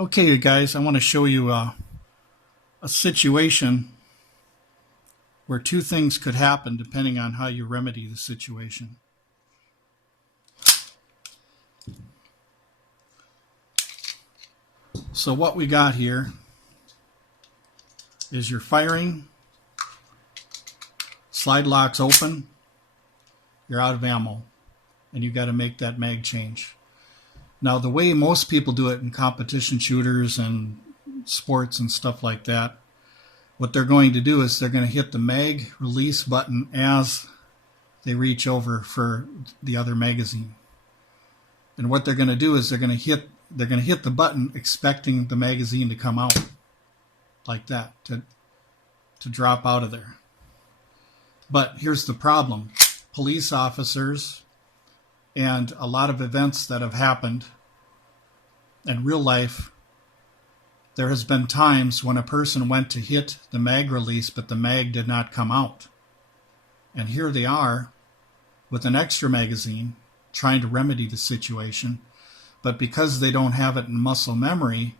Okay, you guys, I want to show you a situation where two things could happen depending on how you remedy the situation. So what we got here is you're firing, slide lock's open, you're out of ammo, and you got to make that mag change. Now, the way most people do it in competition shooters and sports and stuff like that, what they're going to do is they're going to hit the mag release button as they reach over for the other magazine. And what they're going to do is they're going to hit the button expecting the magazine to come out like that, to drop out of there. But here's the problem. Police officers and a lot of events that have happened in real life, there has been times when a person went to hit the mag release, but the mag did not come out. And here they are with an extra magazine trying to remedy the situation. But because they don't have it in muscle memory,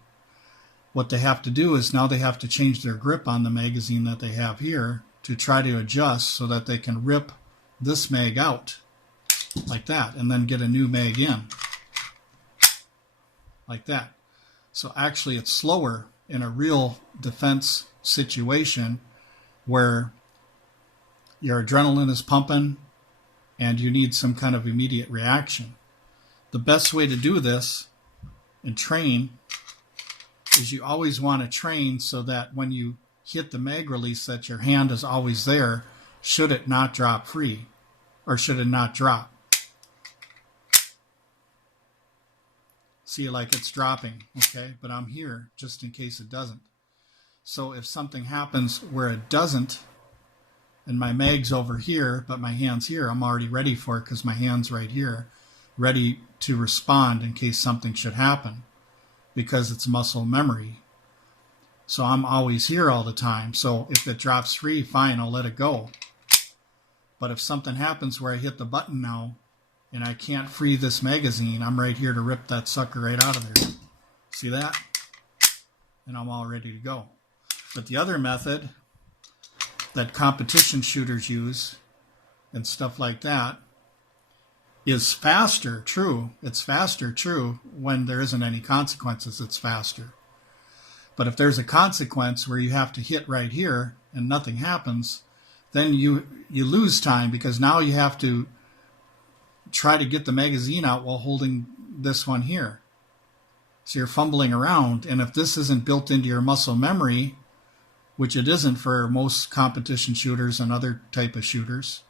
what they have to do is now they have to change their grip on the magazine that they have here to try to adjust so that they can rip this mag out like that and then get a new mag in like that. So actually it's slower in a real defense situation where your adrenaline is pumping and you need some kind of immediate reaction. The best way to do this and train is you always want to train so that when you hit the mag release that your hand is always there should it not drop free or should it not drop. See, like it's dropping, okay? But I'm here just in case it doesn't. So if something happens where it doesn't, and my mag's over here, but my hand's here, I'm already ready for it because my hand's right here, ready to respond in case something should happen because it's muscle memory. So I'm always here all the time. So if it drops free, fine, I'll let it go. But if something happens where I hit the button now, and I can't free this magazine, I'm right here to rip that sucker right out of there. See that? And I'm all ready to go. But the other method that competition shooters use and stuff like that is faster, true. It's faster, true. When there isn't any consequences, it's faster. But if there's a consequence where you have to hit right here and nothing happens, then you lose time because now you have to try to get the magazine out while holding this one here. So you're fumbling around, and if this isn't built into your muscle memory, which it isn't for most competition shooters and other type of shooters,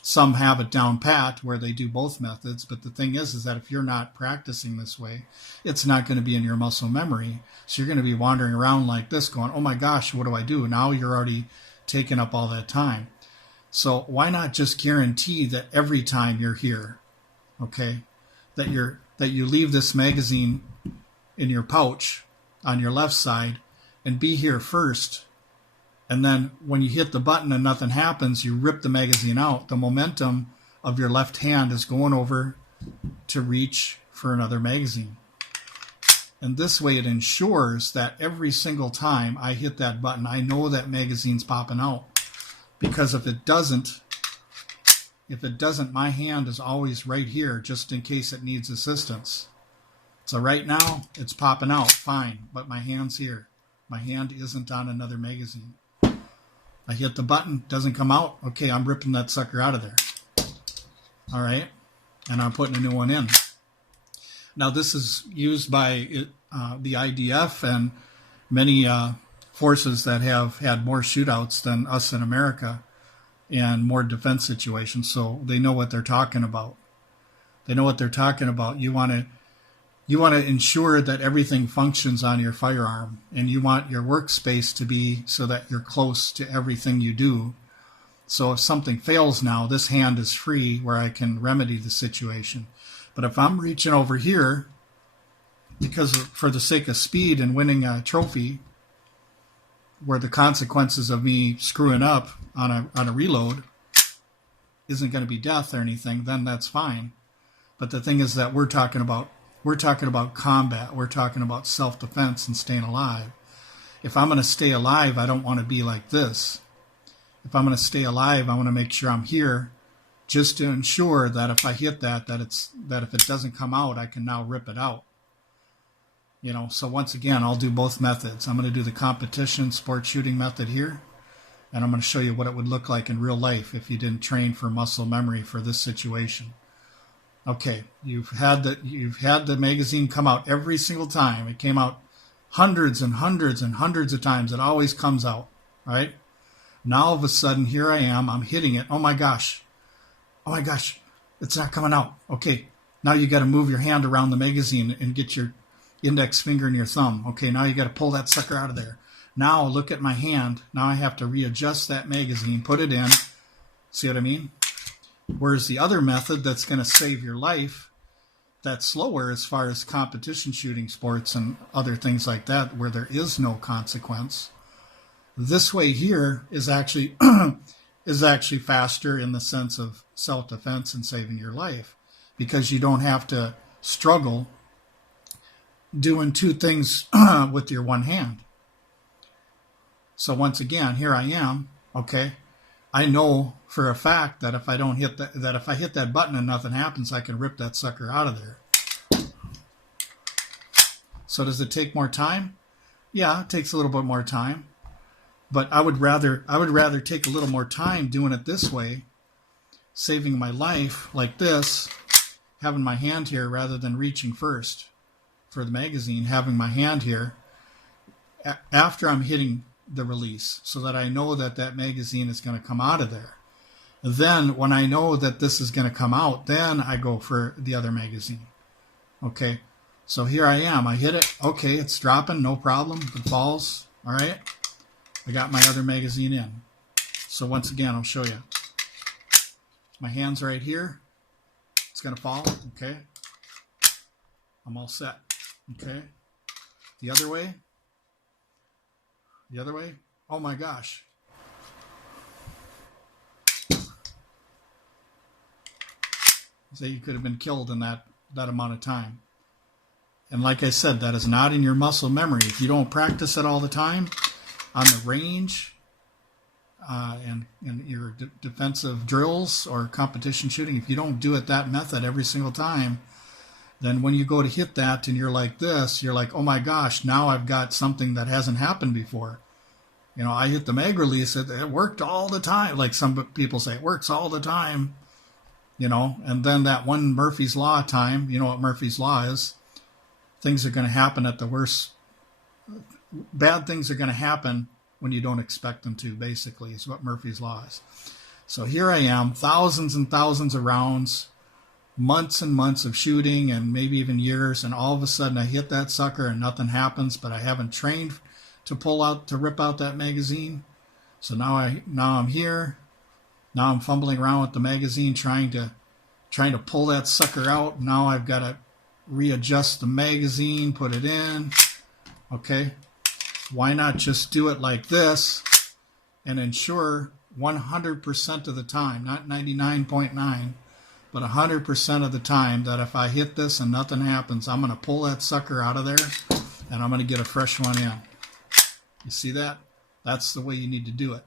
some have it down pat where they do both methods, but the thing is that if you're not practicing this way, it's not going to be in your muscle memory. So you're going to be wandering around like this going, oh my gosh, what do I do? Now you're already taking up all that time. So why not just guarantee that every time you're here, okay, that you leave this magazine in your pouch on your left side and be here first, and then when you hit the button and nothing happens, you rip the magazine out. The momentum of your left hand is going over to reach for another magazine. And this way it ensures that every single time I hit that button, I know that magazine's popping out. Because if it doesn't, my hand is always right here just in case it needs assistance. So right now, it's popping out, fine, but my hand's here. My hand isn't on another magazine. I hit the button, doesn't come out, okay, I'm ripping that sucker out of there. All right, and I'm putting a new one in. Now this is used by the IDF and many forces that have had more shootouts than us in America and more defense situations, so they know what they're talking about. They know what they're talking about. You want to ensure that everything functions on your firearm, and you want your workspace to be so that you're close to everything you do. So if something fails now, this hand is free where I can remedy the situation. But if I'm reaching over here, because for the sake of speed and winning a trophy, where the consequences of me screwing up on a reload isn't going to be death or anything, then that's fine. But the thing is that we're talking about We're talking about combat. We're talking about self-defense and staying alive. If I'm going to stay alive, I don't want to be like this. If I'm going to stay alive, I want to make sure I'm here just to ensure that if I hit that if it doesn't come out, I can now rip it out. You know, so once again, I'll do both methods. I'm going to do the competition sport shooting method here, and I'm going to show you what it would look like in real life if you didn't train for muscle memory for this situation. Okay, you've had the magazine come out every single time. It came out hundreds and hundreds and hundreds of times. It always comes out, right? Now all of a sudden, here I am. I'm hitting it. Oh my gosh, it's not coming out. Okay, now you got to move your hand around the magazine and get your index finger and your thumb. Okay, now you got to pull that sucker out of there. Now look at my hand. Now I have to readjust that magazine, put it in. See what I mean? Whereas the other method that's going to save your life, that's slower as far as competition shooting sports and other things like that, where there is no consequence. This way here is actually faster in the sense of self-defense and saving your life, because you don't have to struggle doing two things with your one hand. So once again, here I am. Okay, I know for a fact that if I don't hit that if I hit that button and nothing happens, I can rip that sucker out of there. So does it take more time? Yeah, it takes a little bit more time. But I would rather take a little more time doing it this way, saving my life like this, having my hand here rather than reaching first for the magazine, having my hand here after I'm hitting the release, so that I know that that magazine is going to come out of there. Then when I know that this is going to come out, then I go for the other magazine. Okay, so here I am. I hit it. Okay, it's dropping, no problem. It falls. All right, I got my other magazine in. So once again, I'll show you. My hand's right here. It's going to fall. Okay, I'm all set. Okay, the other way. The other way. Oh my gosh. So you could have been killed in that amount of time. And like I said, that is not in your muscle memory. If you don't practice it all the time on the range and your defensive drills or competition shooting, if you don't do it that method every single time, then when you go to hit that and you're like this, you're like, oh my gosh, now I've got something that hasn't happened before. You know, I hit the mag release, it worked all the time. Like some people say, it works all the time. You know, and then that one Murphy's Law time, you know what Murphy's Law is? Things are going to happen at the worst. Bad things are going to happen when you don't expect them to, basically, is what Murphy's Law is. So here I am, thousands and thousands of rounds, months and months of shooting, and maybe even years, and all of a sudden I hit that sucker and nothing happens, but I haven't trained to rip out that magazine. So now I'm here. Now I'm fumbling around with the magazine trying to pull that sucker out. Now I've got to readjust the magazine, put it in. Okay, why not just do it like this and ensure 100% of the time, not 99.9, but 100% of the time that if I hit this and nothing happens, I'm going to pull that sucker out of there and I'm going to get a fresh one in. You see that? That's the way you need to do it.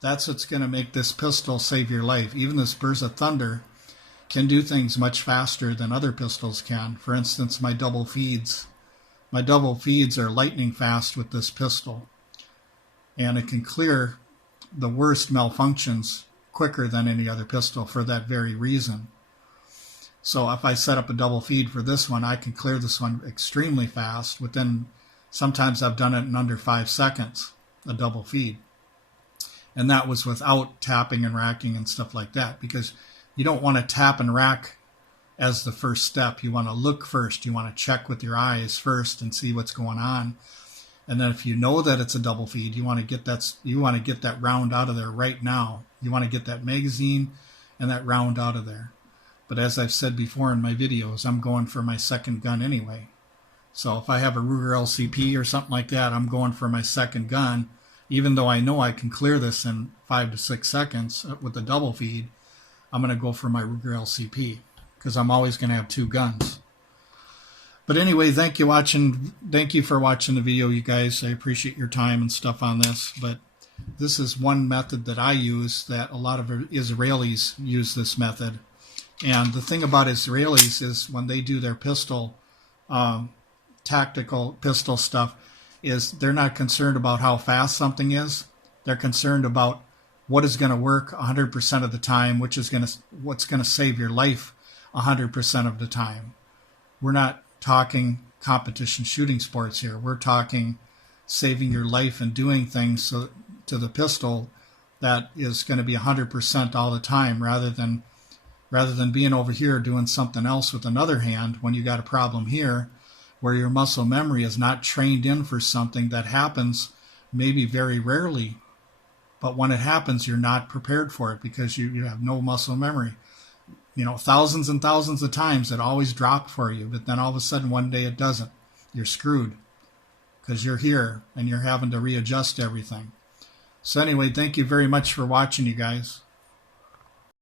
That's what's going to make this pistol save your life. Even this Bursa Thunder can do things much faster than other pistols can. For instance, my double feeds. My double feeds are lightning fast with this pistol. And it can clear the worst malfunctions quicker than any other pistol for that very reason. So if I set up a double feed for this one, I can clear this one extremely fast. Sometimes I've done it in under 5 seconds, a double feed. And that was without tapping and racking and stuff like that, because you don't want to tap and rack as the first step. You want to look first. You want to check with your eyes first and see what's going on. And then if you know that it's a double feed, you want to get that round out of there right now. You want to get that magazine and that round out of there. But as I've said before in my videos, I'm going for my second gun anyway. So if I have a Ruger LCP or something like that, I'm going for my second gun. Even though I know I can clear this in 5 to 6 seconds with the double feed, I'm going to go for my Ruger LCP because I'm always going to have two guns. But anyway, thank you for watching the video, you guys. I appreciate your time and stuff on this. But this is one method that I use, that a lot of Israelis use this method. And the thing about Israelis is when they do their pistol, tactical pistol stuff, is they're not concerned about how fast something is. They're concerned about what is going to work 100% of the time, what's going to save your life 100% of the time. We're not talking competition shooting sports here. We're talking saving your life and doing things to the pistol that is going to be 100% all the time, rather than being over here doing something else with another hand when you got a problem here where your muscle memory is not trained in for something that happens maybe very rarely. But when it happens, you're not prepared for it because you have no muscle memory. You know, thousands and thousands of times it always dropped for you, but then all of a sudden one day it doesn't. You're screwed because you're here and you're having to readjust everything. So anyway, thank you very much for watching, you guys.